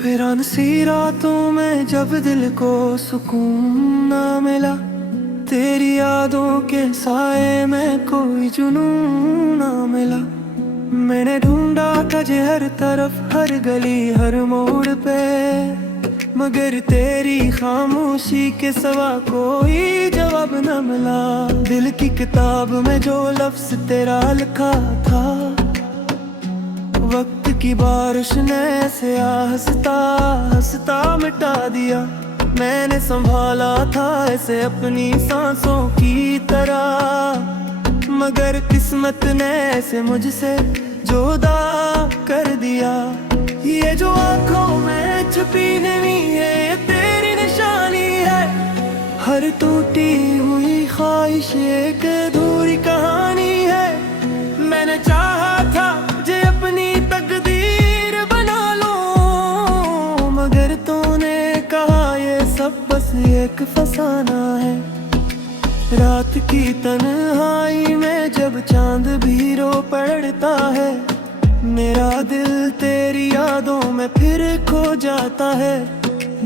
वीरान सी रातों में जब दिल को सुकून ना मिला, तेरी यादों के साए में कोई जुनून ना मिला। मैंने ढूंढा तुझे हर तरफ, हर गली हर मोड़ पे, मगर तेरी खामोशी के सिवा कोई जवाब न मिला। दिल की किताब में जो लफ्ज तेरा लिखा था, वक्त की बारिश ने ऐसे हंसता हंसता मिटा दिया। मैंने संभाला था इसे अपनी सांसों की तरह, मगर किस्मत ने ऐसे मुझसे जुदा कर दिया। ये जो आंखों में छुपी नमी है, ये तेरी निशानी है। हर टूटी हुई ख्वाहिश एक अधूरी कहानी है। मैंने चाहा था तुझे अपनी तकदीर बना लो, मगर तूने कहा ये सब बस एक फसाना है। रात की तन्हाई में जब चांद भी रो पड़ता है, मेरा दिल तेरी यादों में फिर खो जाता है।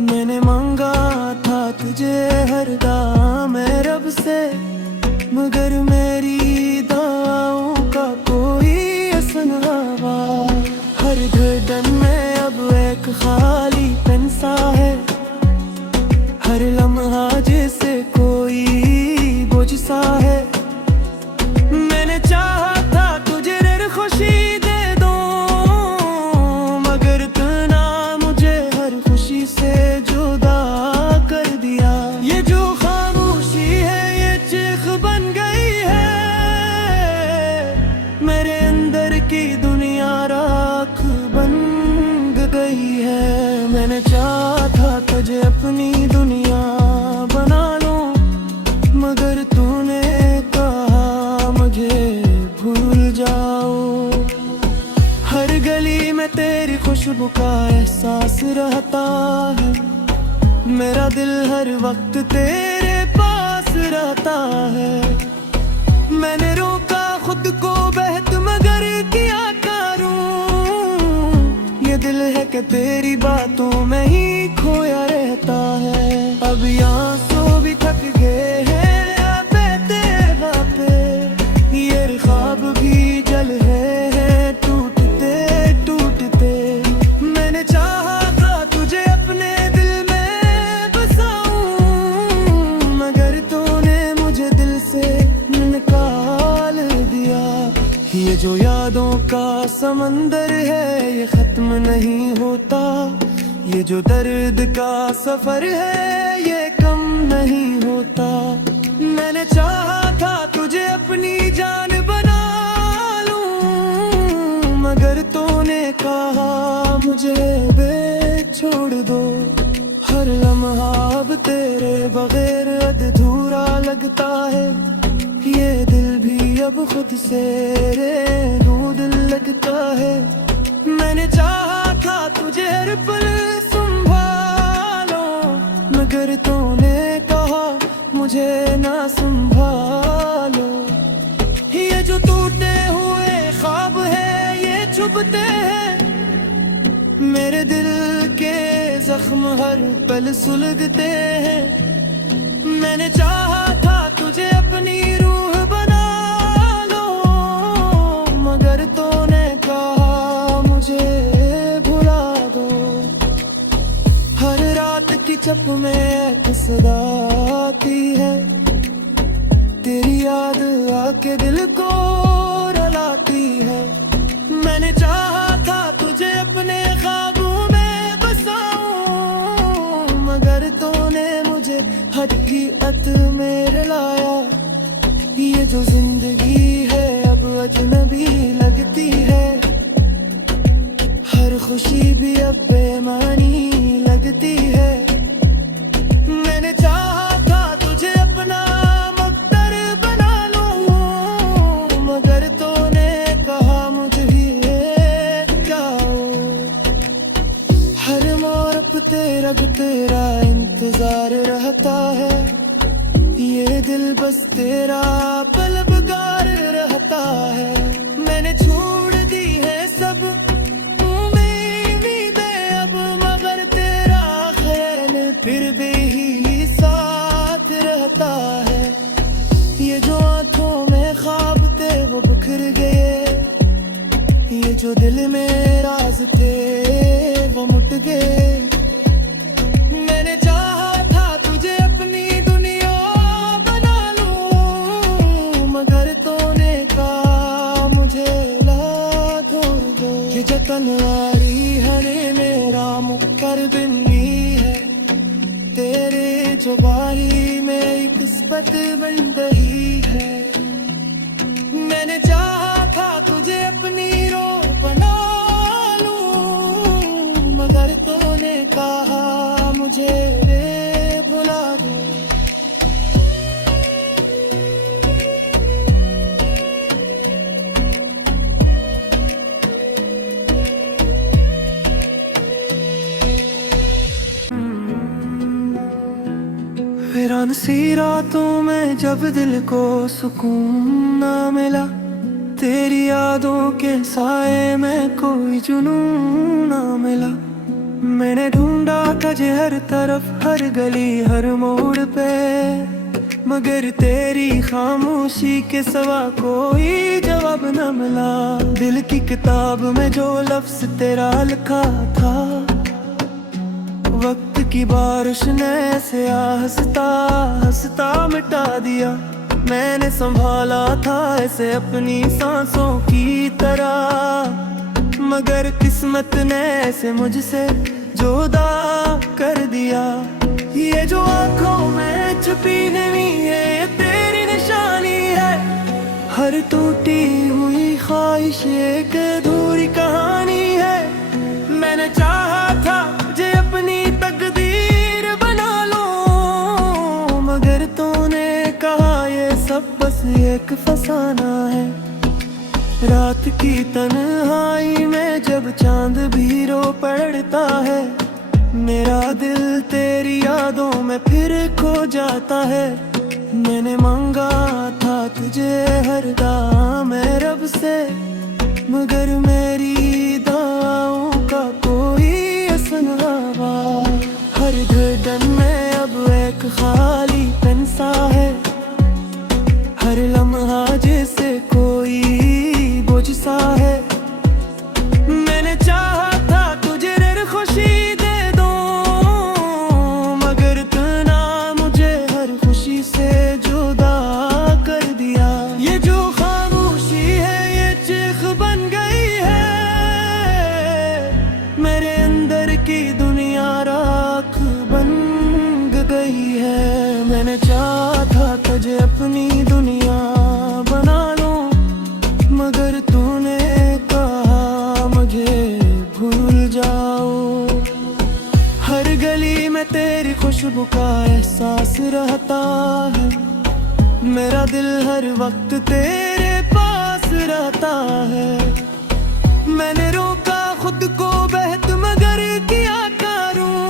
मैंने मांगा था तुझे हर दुआ में रब से, मगर मेरी दुआओं का कोई असर ना हुआ। हर धड़कन में अब एक खाली तन सा है, हर लम्हा जैसे कोई बोझ सा है। मैंने चाहा था तुझे हर खुशी दे दूं, मगर तूने मुझे हर खुशी से जुदा कर दिया। ये जो खामोशी है ये चीख बन गई है, मेरे अंदर की दुनिया राख बन गई है। मैंने चाहा था तुझे अपनी दुनिया बना लूं, मगर तूने कहा मुझे भूल जाओ। हर गली में तेरी खुशबू का एहसास रहता है, मेरा दिल हर वक्त तेरे पास रहता है। मैंने रोका खुद को बहत मगर किया करूं, ये दिल है कि तेरी बातों में ही खोया रहता है। अब यहाँ सो भी थक गए हैं बहते पे, ये ख्वाब भी जल है टूटते टूटते। मैंने चाहा था तुझे अपने दिल में बसाऊं, मगर तूने मुझे दिल से निकाल दिया। ये जो यादों का समंदर है ये खत्म नहीं होता, ये जो दर्द का सफर है ये कम नहीं होता। मैंने चाहा था तुझे अपनी जान बना लूं, मगर तूने कहा मुझे छोड़ दो। हर लम्हा अब तेरे बगैर अधूरा लगता है, ये दिल भी अब खुद से दूध लगता है। मैंने चाहा था तुझे हर पल संभालो, मगर तूने कहा मुझे ना संभालो। ये जो टूटे हुए ख्वाब है ये छुपते हैं, मेरे दिल के जख्म हर पल सुलगते हैं। मैंने चाहा था तुझे अपनी रूह बना लो, मगर तूने कहा मुझे भुला दो। हर रात की चप में एक सदा आती है, तेरी याद आके दिल को रुलाती है। मैंने चाहा था तुझे अपने ख्वाबों में बसाऊं, मगर तूने मुझे हकीकत में रुलाया। ये जो जिंदगी है अब अजनबी लगती है, हर खुशी भी अब बेमानी लगती है। मैंने चाहा था तुझे अपना मुख्तर बना लूं, मगर तूने कहा मुझे भी जाओ। हर मोड़ पे तेरा इंतजार रहता है, ये दिल बस तेरा पलबगार रहता है। मैंने छोड़ दी है सब उम्मीदें अब, मगर जो दिल में राज थे वो मुट गए। मैंने चाहा था तुझे अपनी दुनिया बना लूं, मगर तूने कहा मुझे ला छोड़ दो। ये जतन वारी हरे मेरा मुकर बिन्नी है, तेरे जुबानी में किस्मत बन रही है। मैंने चाहा था तुझे अपनी रो बना लूं, मगर तूने कहा मुझे रे भुला दो। वीरान सी रातों में जब दिल को सुकून ना मिला, तेरी यादों के साए में कोई जुनून ना मिला। मैंने ढूंढा तुझे हर तरफ, हर गली हर मोड़ पे, मगर तेरी खामोशी के सिवा कोई जवाब न मिला। दिल की किताब में जो लफ्ज तेरा लिखा था, वक्त की बारिश ने ऐसे हंसता हंसता मिटा दिया। मैंने संभाला था ऐसे अपनी सांसों की तरह, मगर किस्मत ने ऐसे मुझसे जुदा कर दिया। ये जो आंखों में छुपी हुई है ये तेरी निशानी है, हर टूटी हुई ख्वाहिश एक अधूरी कहानी है। मैंने चाहा था तुझे अपनी तकदीर बना लो, मगर तूने कहा ये सब बस एक फसाना है। रात की तन्हाई में जब चांद भी रो पड़ता है, मेरा दिल तेरी यादों में फिर खो जाता है। मैंने मांगा था तुझे हर दाम में रब से, मगर मेरी दुआओं का कोई असर ना हुआ। हर धड़कन में अब एक खाली तन सा है, हर लम्हा जैसे कोई बोझ सा है। मैंने चाहा था तुझे हर खुशी दे दूं, मगर तूने मुझे हर खुशी से जुदा कर दिया। ये जो खामोशी है ये चीख बन गई है, मेरे अंदर की दुनिया राख बन गई है। मैंने चाहा था तुझे अपनी दुनिया बना लूं, मगर तूने कहा मुझे भूल जाओ। हर गली में तेरी खुशबू का एहसास रहता है, मेरा दिल हर वक्त तेरे पास रहता है। मैंने रोका खुद को बहत मगर किया करूं,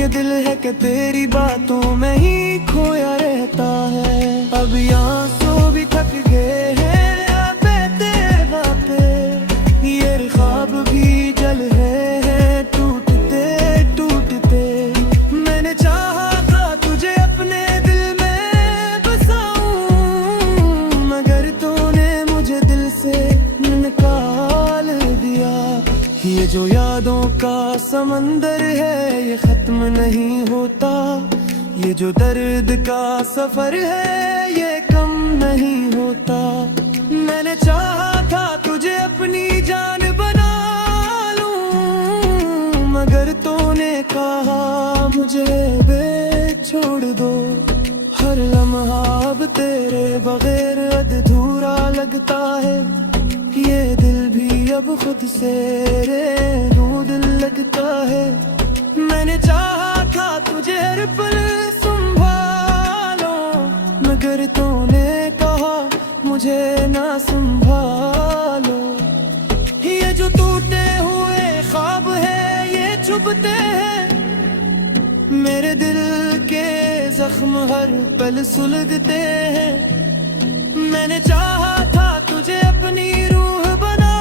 ये दिल है कि तेरी बातों में ही खोया रहता है। अब आंसू भी थक गए हैं अब तेरे बाते, ये ख्वाब भी जल है टूटते टूटते। मैंने चाहा था तुझे अपने दिल में बसाऊं, मगर तूने मुझे दिल से निकाल दिया। ये जो यादों का समंदर है ये खत्म नहीं होता, ये जो दर्द का सफर है ये कम नहीं होता। मैंने चाहा था तुझे अपनी जान बना लूं, मगर तूने कहा मुझे छोड़ दो। हर लम्हा अब तेरे बगैर अधूरा लगता है, ये दिल भी अब खुद से दूर लगता है। मैंने चाहा था तुझे हर पल संभालो, मगर तूने कहा मुझे ना संभालो। ये जो टूटे हुए ख्वाब है ये चुभते हैं, मेरे दिल के जख्म हर पल सुलगते हैं। मैंने चाहा था तुझे अपनी रूह बना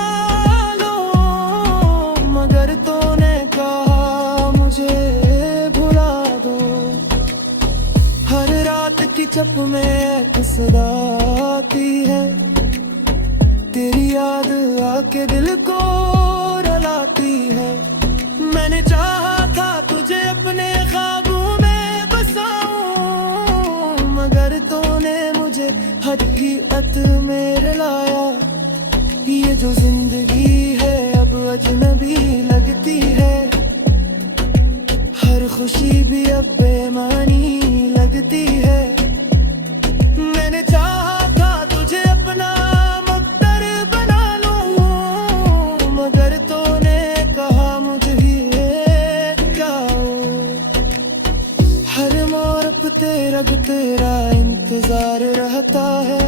लो, मगर तूने कहा मुझे भुला दो। हर रात की चप में एक सदा आती है, तेरी याद आके दिल को रुलाती है। मैंने चाहा था तुझे अपने ख्वाबों में बसाऊं, मगर तूने मुझे हकीकत में रुलाया। ये जो जिंदगी है अब अजनबी लगती है, हर खुशी भी अब बेमानी लगती है। मैंने चाहा था तुझे अपना मुख्तर बना लूं, मगर तूने कहा मुझे ही ले जाओ। हर मोड़ पे तेरा इंतजार रहता है,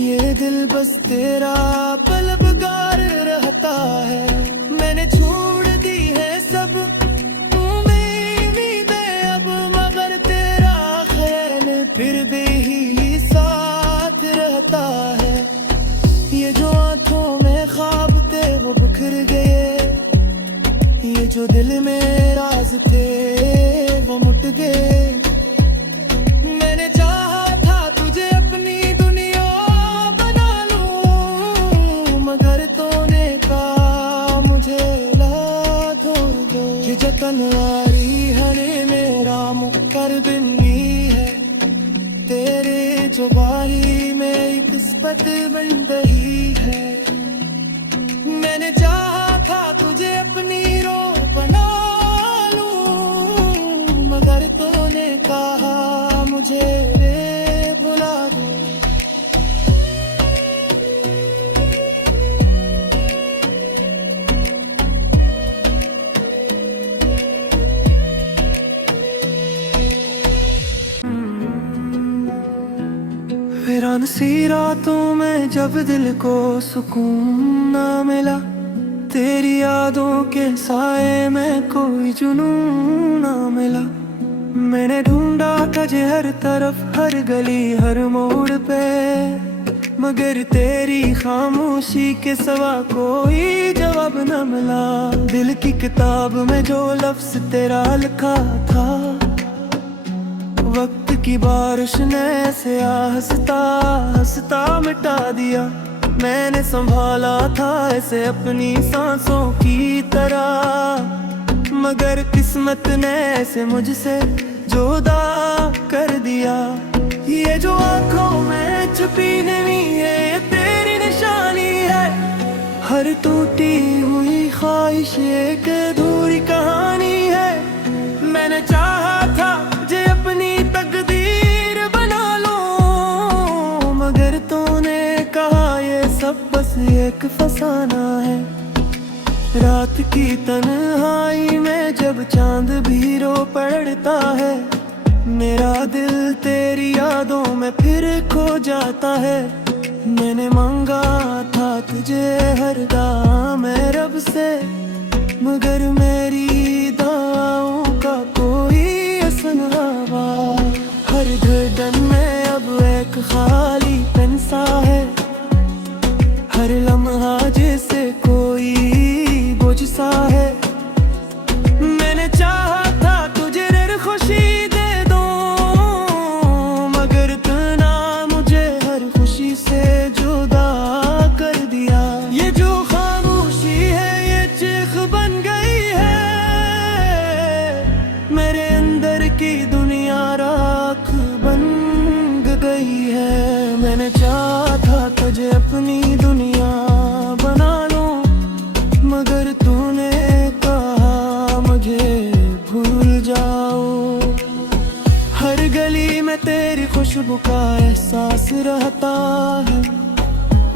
ये दिल बस तेरा पलबगार रहता है। मैंने छोड़ दी है सब उम्मीदें अब, मगर तेरा ख्याल फिर भी ही साथ रहता है। ये जो आंखों में ख्वाब थे वो बिखर गए, ये जो दिल में राज थे वो मुट गए। मैंने चाहा था तुझे अपनी दुनिया बना लूं, मगर तूने कहा मुझे ला छोड़ दो। ये जतन आरी हरे मेरा मुकर बिन्नी है, तेरे जो बारी में एक किस्मत बन रही है। मैंने चाहा था तुझे अपनी रो बना लूं, मगर तूने कहा मुझे रे भुला दो। वीरान सी रातों में जब दिल को सुकून ना मिला, तेरी यादों के साए में कोई जुनून ना मिला। मैंने ढूंढा तुझे हर तरफ, हर गली हर मोड़ पे, मगर तेरी खामोशी के सिवा कोई जवाब न मिला। दिल की किताब में जो लफ्ज तेरा लिखा था, वक्त की बारिश ने ऐसे हंसता हंसता मिटा दिया। मैंने संभाला था ऐसे अपनी सांसों की तरह, मगर किस्मत ने ऐसे मुझसे जुदा कर दिया। ये जो आंखों में छुपी नहीं है ये तेरी निशानी है, हर टूटी हुई ख्वाहिश एक अधूरी कहानी है। मैंने चाहा था तुझे अपनी तकदीर बना लूं, मगर तूने कहा ये सब बस एक फसाना है। रात की तन्हाई में जब चांद भी रो पड़ता है, मेरा दिल तेरी यादों में फिर खो जाता है। मैंने मांगा था तुझे हर दुआ में रब से, मगर मेरी दुआओं का कोई असर ना हुआ। हर गर्दन में अब एक खाली तन सा है, हर लम्हा जैसे कोई बोझ सा है। मैंने चाहा था तुझे हर खुशी दे दूं, मगर तूने मुझे हर खुशी से जुदा कर दिया। ये जो खामोशी है ये चीख बन गई है, मेरे अंदर की दुनिया राख बन गई है। मैंने चाहा था तुझे अपनी दुनिया बना लूं, मगर तूने कहा मुझे भूल जाओ। हर गली में तेरी खुशबू का एहसास रहता है,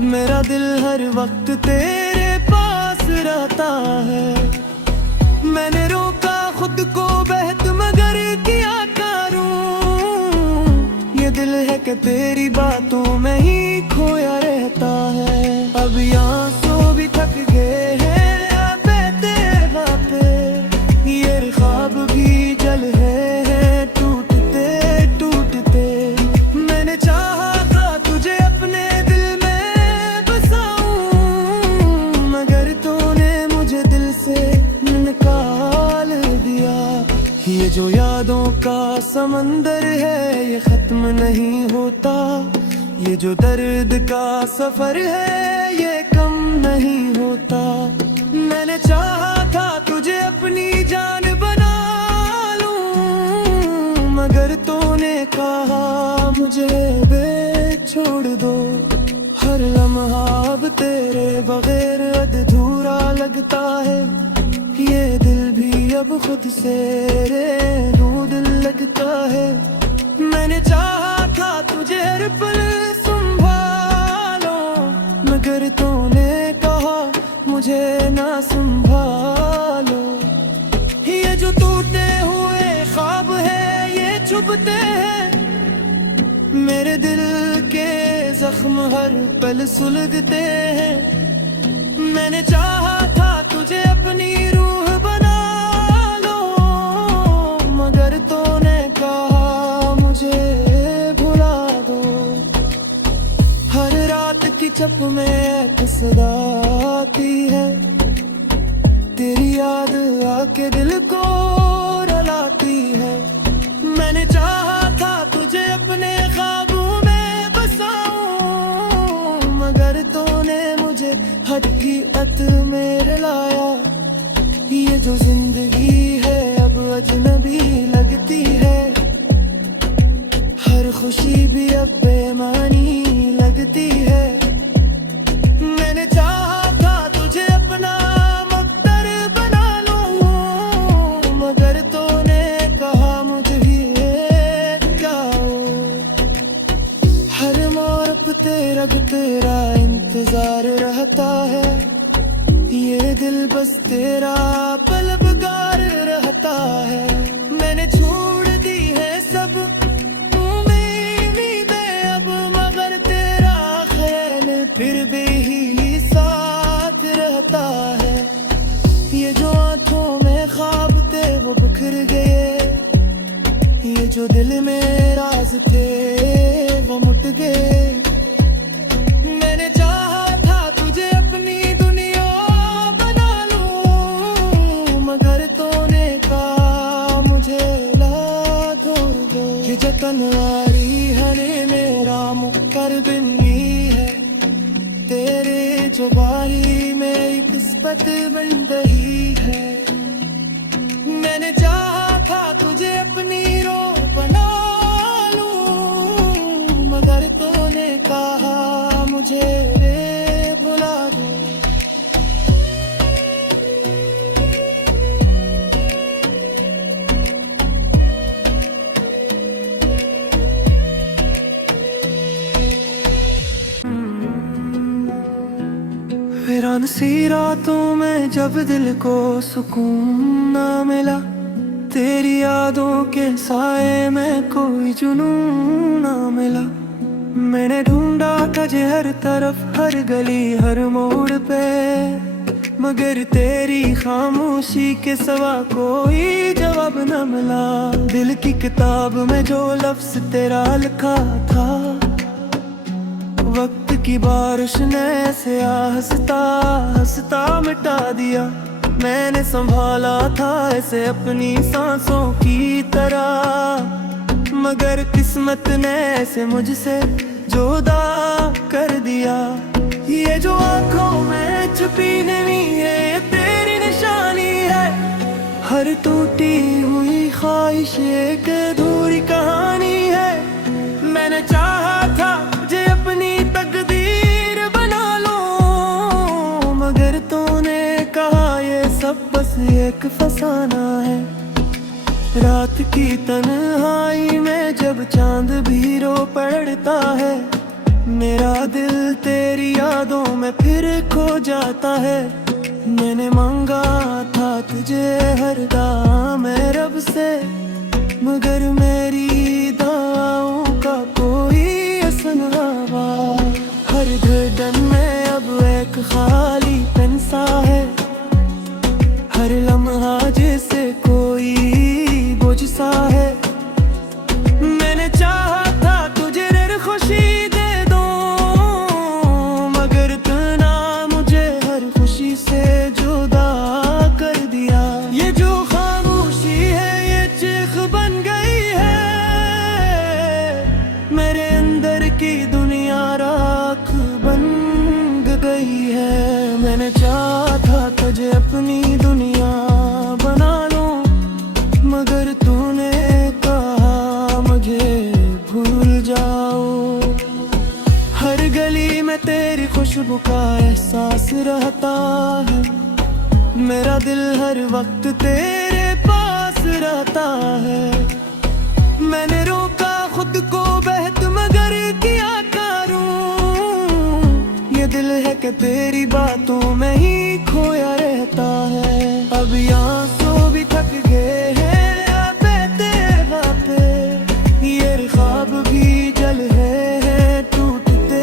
मेरा दिल हर वक्त तेरे पास रहता है। मैंने रोका खुद को बहत मगर किया करूं, ये दिल है कि तेरी बातों में ही खोया रहता है। अब यहाँ सो भी थक गए हैं ये ख्वाब भी जल है टूटते टूटते। मैंने चाहा था तुझे अपने दिल में बसाऊं, मगर तूने मुझे दिल से निकाल दिया। ये जो यादों का समंदर है ये खत्म नहीं होता, ये जो दर्द का सफर है ये कम नहीं होता। मैंने चाहा था तुझे अपनी जान बना लूं, मगर तूने कहा मुझे छोड़ दो। हर लम्हा अब तेरे बगैर अधूरा लगता है, ये दिल भी अब खुद से रे दिल लगता है। मैंने चाहा था तुझे हर पल संभालो, मगर तूने कहा मुझे ना संभालो। ये जो टूटे हुए ख्वाब है ये चुभते हैं, मेरे दिल के जख्म हर पल सुलगते हैं। मैंने चाहा था तुझे अपनी रूह बना लो, मगर तूने कहा मुझे भुला दो। हर रात की छप में एक सदा आती है, तेरी याद आके दिल को रुलाती है। मैंने चाहा था तुझे अपने ख्वाबों में बसाऊं, मगर तूने मुझे हकीकत में रुलाया। ये जो जिंदगी है अब अजनबी लगती है, हर खुशी भी अब बेमानी लगती है। मैंने चाहा था तुझे अपना मुक्तर बना लूं, मगर तूने कहा मुझे भी जाओ। हर मोड़ पे तेरा इंतजार रहता है, ये दिल बस तेरा पलबगार रहता है। मैंने छोड़ दी है सब उम्मीदें अब, मगर तेरा ख्याल फिर भी ही साथ रहता है। ये जो आंखों में ख्वाब थे वो बिखर गए, ये जो दिल में राज थे वो मुट गए। मैंने चाहा था तुझे अपनी दुनिया बना लूं, मगर तूने कहा मुझे ला छोड़ दो। ये जतन आरी हरे मेरा मुकर बिन्नी है, तेरे जुबानी में किस्मत बन रही है। मैंने चाहा था तुझे अपनी रो बना लूं, मगर तूने कहा मुझे रे भुला दो। वीरान सी रातों में जब दिल को सुकून ना मिला, तेरी यादों के साए में कोई जुनून ना मिला। मैंने ढूंढा तुझे हर तरफ, हर गली हर मोड़ पे, मगर तेरी खामोशी के सिवा कोई जवाब न मिला। दिल की किताब में जो लफ्ज तेरा लिखा था, वक्त की बारिश ने ऐसे हंसता हंसता मिटा दिया। मैंने संभाला था ऐसे अपनी सांसों की तरह, मगर किस्मत ने ऐसे मुझसे जुदा कर दिया। ये जो आंखों में छुपी नमी है ये तेरी निशानी है, हर टूटी हुई ख्वाहिश एक अधूरी कहानी है। मैंने चाहा था तुझे अपनी तकदीर बना लो, मगर तूने कहा ये सब बस एक फसाना है। रात की तन्हाई में जब चांद भी रो पड़ता है, मेरा दिल तेरी यादों में फिर खो जाता है। मैंने मांगा था तुझे हर दुआ में रब से, मगर मेरी दुआओं का कोई असर ना हुआ। हर धड़कन में अब एक खाली तन सा है, हर लम्हा जैसे कोई बोझ सा है। मैंने चाहा था तुझे रे खुशी दे दूं, मगर तूने मुझे हर खुशी से जुदा कर दिया। ये जो खामोशी है ये चीख बन गई है, मेरे अंदर की दुनिया तुझे अपनी दुनिया बना लूं, मगर तूने कहा मुझे भूल जाओ। हर गली में तेरी खुशबू का एहसास रहता है, मेरा दिल हर वक्त तेरे पास रहता है। मैंने रोका खुद को बहत मगर किया करूं, ये दिल है कि तेरी बातों में ही खोया रहता है। अब यहाँ सो भी थक गए हैं आते पे, ये ख्वाब भी जल है टूटते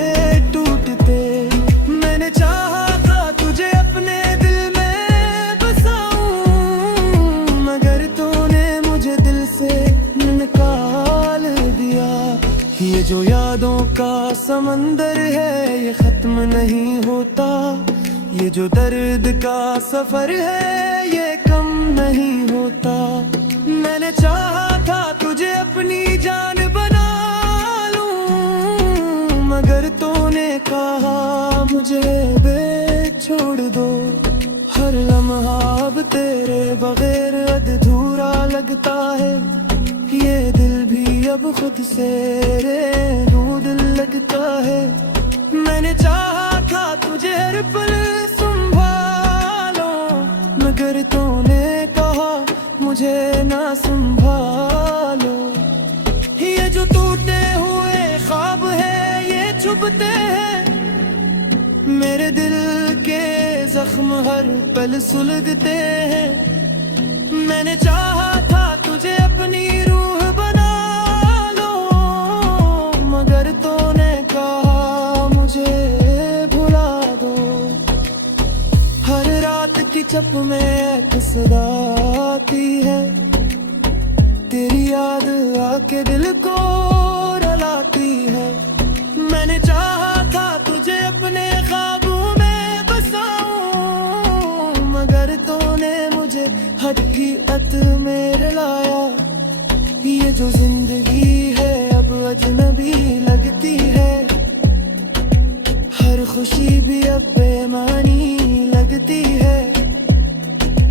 टूटते। मैंने चाहा था तुझे अपने दिल में बसाऊं, मगर तूने मुझे दिल से निकाल दिया। ये जो यादों का समंदर है ये खत्म नहीं होता, ये जो दर्द का सफर है ये कम नहीं होता। मैंने चाहा था तुझे अपनी जान बना लूं, मगर तूने कहा मुझे छोड़ दो। हर लम्हा अब तेरे बगैर अधूरा लगता है, ये दिल भी अब खुद से रूद लगता है। मैंने चाहा था तुझे हर पल संभालो, मगर तूने कहा मुझे ना संभालो। ये जो टूटे हुए ख्वाब है ये चुभते हैं, मेरे दिल के जख्म हर पल सुलगते हैं। मैंने चाहा था तुझे अपनी रूह बना लो, मगर तूने कहा मुझे भुला दो। हर रात की चप में एक सदा आती है, तेरी याद आके दिल को रुलाती है। मैंने चाहा था तुझे अपने ख्वाबों में बसाऊं, मगर तूने मुझे हकीकत में रुलाया। ये जो जिंदगी है अब अजनबी लगती है, हर खुशी भी अब बेमानी लगती है।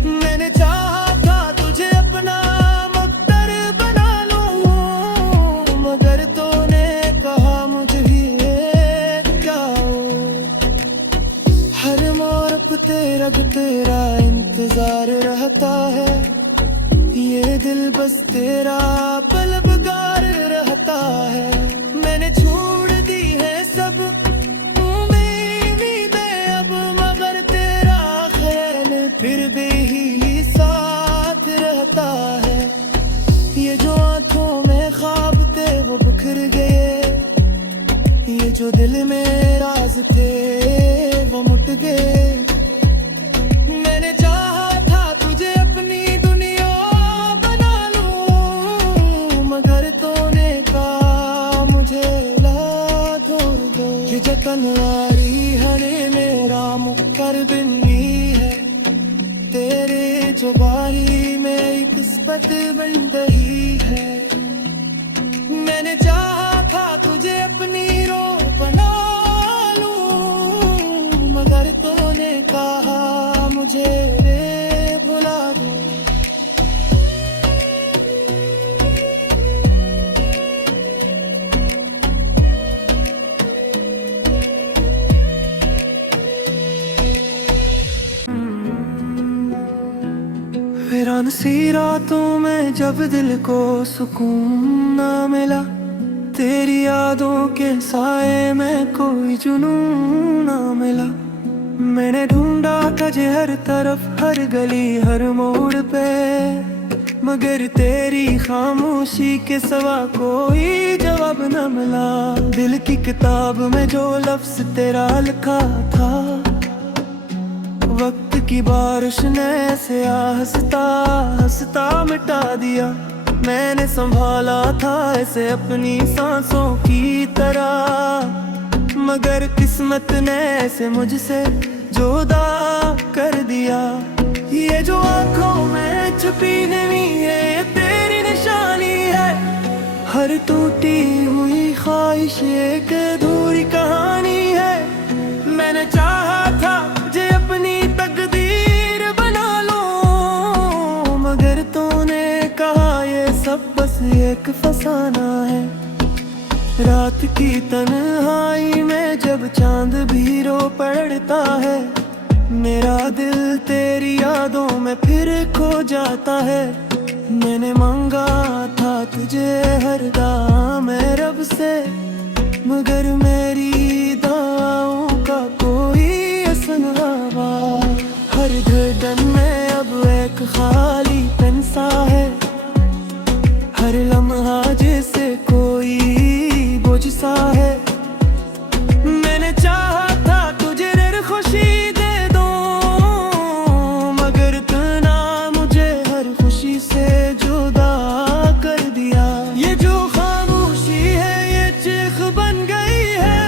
मैंने चाहा था तुझे अपना मुख्तर बना लूं, मगर तूने कहा मुझे भी जाओ। हर मोड़ पे तेरा इंतजार रहता है, ये दिल बस तेरा पलबगार रहता है। मैंने छोड़ दी है सब उम्मीदें अब, मगर तेरा ख्याल फिर भी ही साथ रहता है। ये जो आंखों में ख्वाब थे वो बिखर गए, ये जो दिल में राज थे वो मुट गए। मैंने चाहा था तुझे अपनी दुनिया बना लूं, मगर तूने कहा मुझे ला छोड़ दो। ये जतन आरी हरे मेरा मुकर बिन्नी है, तेरे जुबानी में किस्मत बन रही है। मैंने चाहा था तुझे अपनी रो बना लूं, मगर तूने कहा मुझे भुला दो। वीरान सी रातों में जब दिल को सुकून ना मिला, तेरी यादों के साए में कोई जुनून ना मिला। मैंने ढूंढा तुझे हर तरफ, हर गली हर मोड़ पे, मगर तेरी खामोशी के सिवा कोई जवाब न मिला। दिल की किताब में जो लफ्ज तेरा लिखा था, वक्त की बारिश ने ऐसे हंसता हंसता मिटा दिया। मैंने संभाला था ऐसे अपनी सांसों की तरह, मगर किस्मत ने ऐसे मुझसे जुदा कर दिया। ये जो आंखों में छुपी नहीं है ये तेरी निशानी है, हर टूटी हुई ख्वाहिश एक अधूरी कहानी है। मैंने चाहा था तुझे अपनी तकदीर एक फसाना है। रात की तन्हाई में जब चांद भी रो पड़ता है, मेरा दिल तेरी यादों में फिर खो जाता है। मैंने मांगा था तुझे हर दाम में रब से, मगर मेरी दुआओं का कोई असर ना हुआ। हर धड़कन में अब एक खाली तन सा है, हर लम्हा जैसे कोई बोझ सा है। मैंने चाहा था तुझे हर खुशी दे दूं, मगर तूने मुझे हर खुशी से जुदा कर दिया। ये जो खामोशी है ये चीख बन गई है,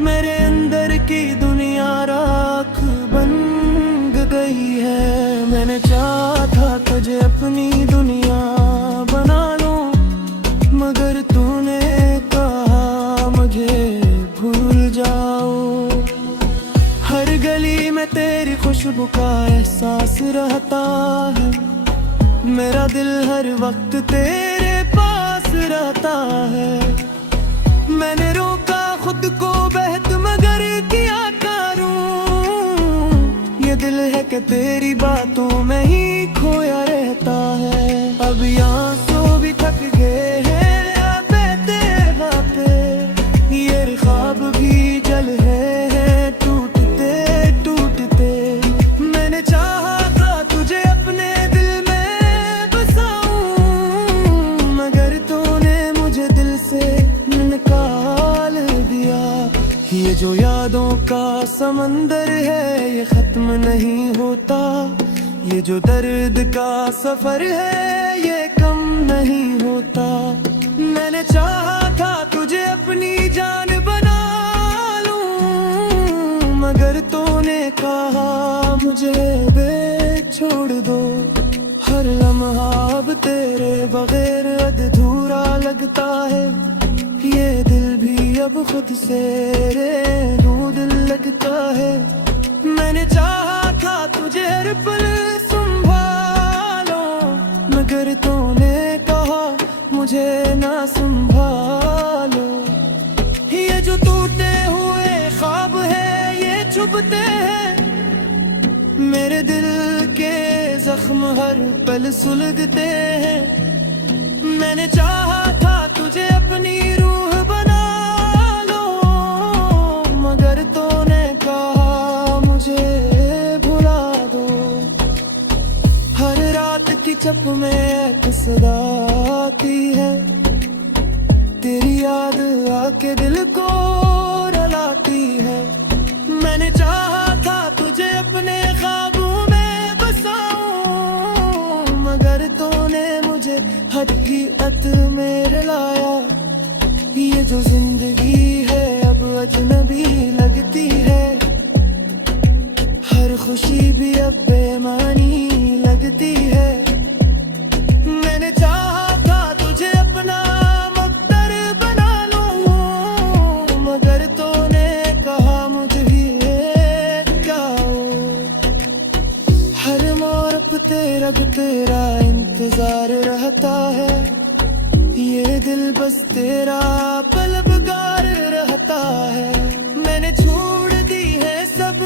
मेरे अंदर की दुनिया राख बन गई है। मैंने चाहा था तुझे अपनी दुनिया बना लूं, मगर तूने कहा मुझे भूल जाओ। हर गली में तेरी खुशबू का एहसास रहता है, मेरा दिल हर वक्त तेरे पास रहता है। मैंने रोका खुद को बहत मगर किया करूं, ये दिल है कि तेरी बातों में ही खोया रहता है। अब आंसू भी थक गए हैं बहते बहते, ये ख्वाब भी जल है टूटते टूटते। मैंने चाहा था तुझे अपने दिल में बसाऊं, मगर तूने मुझे दिल से निकाल दिया। ये जो यादों का समंदर है ये खत्म नहीं होता, ये जो दर्द का सफर है ये कम नहीं होता। मैंने चाहा था तुझे अपनी जान बना लूं, मगर तूने कहा मुझे छोड़ दो। हर लम्हा अब तेरे बगैर अधूरा लगता है, ये दिल भी अब खुद से दूर लगता है। मैंने चाहा था तुझे हर पल संभालो, मगर तूने कहा मुझे ना संभालो। ये जो टूटे हुए ख्वाब है ये छुपते हैं, मेरे दिल के जख्म हर पल सुलगते हैं। मैंने चाहा था तुझे अपनी रूह बना लो, मगर तूने कहा मुझे भुला दो। हर रात की चप में एक सदा आती है, तेरी याद आके दिल को रुलाती है। मैंने चाहा था तुझे अपने ख्वाबों में बसाऊं, मगर तूने मुझे हकीकत में रुलाया। ये जो जिंदगी है अब अजनबी लगती है, हर खुशी भी अब बेमानी लगती है। मैंने चाहा था तुझे अपना मुख्तर बना लूं, मगर तूने कहा मुझे ही जाओ। हर मोड़ पे तेरा इंतजार रहता है, ये दिल बस तेरा पलबगार रहता है। मैंने छोड़ दी है सब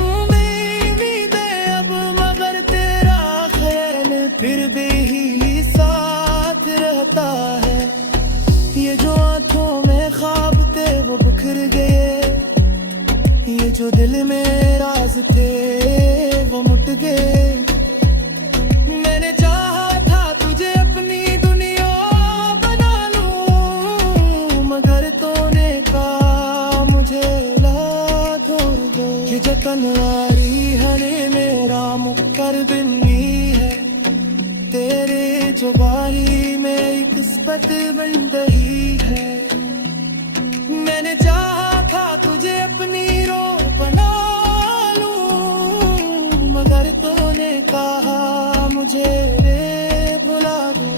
उम्मीदें अब, मगर तेरा ख्याल फिर भी ही साथ रहता है। ये जो आंखों में ख्वाब थे वो बिखर गए, ये जो दिल में राज थे वो मुट गए। मैंने चाहा था तुझे अपनी दुनिया बना लूं, मगर तूने कहा मुझे ला छोड़ दो। ये जतन वारी हरे मेरा मुकर बिन्नी है, तेरे जुबानी में एक किस्मत बन रही है। मैंने चाहा था तुझे अपनी रो बना लूं, मगर तूने कहा मुझे भुला दो।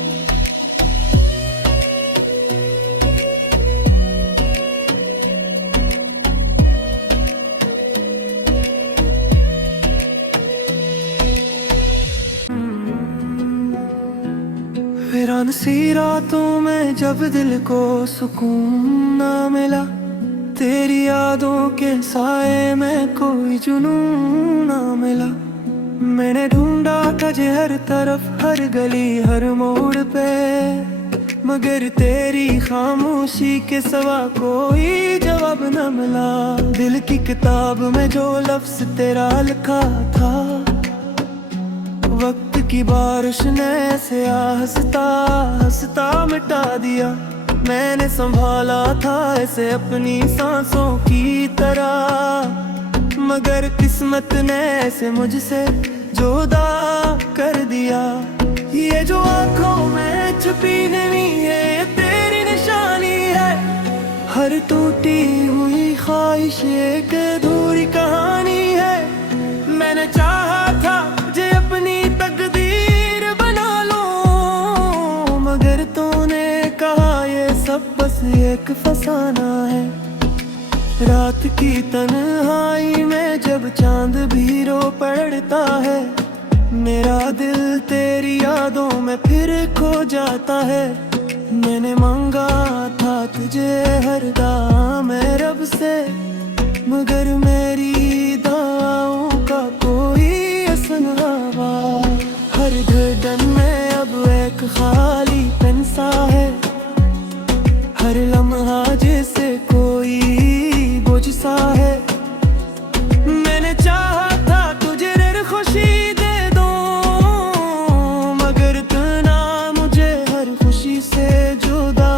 वीरान सी रातों में जब दिल को सुकून ना मिला, तेरी यादों के साए में कोई जुनून ना मिला। मैंने ढूंढा तुझे हर तरफ, हर गली हर मोड़ पे, मगर तेरी खामोशी के सिवा कोई जवाब न मिला। दिल की किताब में जो लफ्ज तेरा लिखा था, वक्त की बारिश ने ऐसे हंसता हंसता मिटा दिया। मैंने संभाला था ऐसे अपनी सांसों की तरह, मगर किस्मत ने ऐसे मुझसे जुदा कर दिया। ये जो आंखों में छुपी नहीं है, ये तेरी निशानी है। हर टूटी हुई ख्वाहिश एक अधूरी कहानी है। मैंने चाहा था तुझे अपनी तकदीर बना लो, मगर तूने कहा ये सब बस एक फसाना है। रात की तन्हाई में जब चांद भी रो पड़ता है, मेरा दिल तेरी यादों में फिर खो जाता है। मैंने मांगा था तुझे हर दुआ में रब से, मगर मेरी दुआओं का कोई असर ना हुआ। हर धड़कन में अब एक खाली तन सा है, हर लम्हा जैसे कोई बोझ सा है। मैंने चाहा था तुझे हर खुशी दे दूं, मगर तूने मुझे हर खुशी से जुदा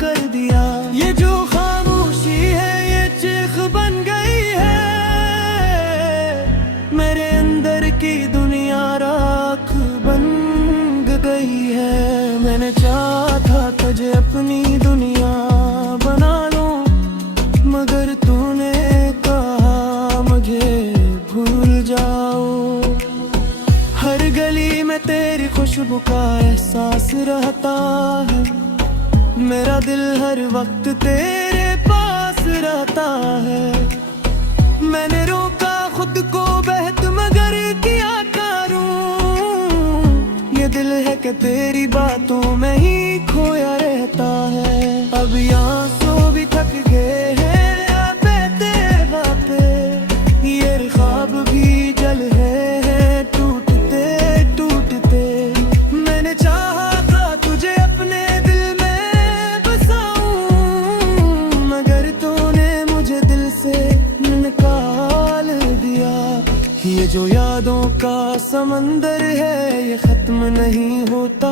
कर दिया। ये जो खामोशी है ये चीख बन गई है, मेरे अंदर की दुनिया राख बन गई है। मैंने चाहा था तुझे अपनी दुनिया बना लूं, मगर तूने कहा मुझे भूल जाओ। हर गली में तेरी खुशबू का एहसास रहता है, मेरा दिल हर वक्त तेरे पास रहता है। मैंने रोका खुद को बहत मगर किया करूं, ये दिल है कि तेरी बातों में ही खोया रहता है। अब यहाँ सो भी थक गए हैं आपे तेरे बापे, ये ख्वाब भी जल है टूटते टूटते। मैंने चाहा था तुझे अपने दिल में बसाऊं, मगर तूने मुझे दिल से निकाल दिया। ये जो यादों का समंदर है ये खत्म नहीं होता,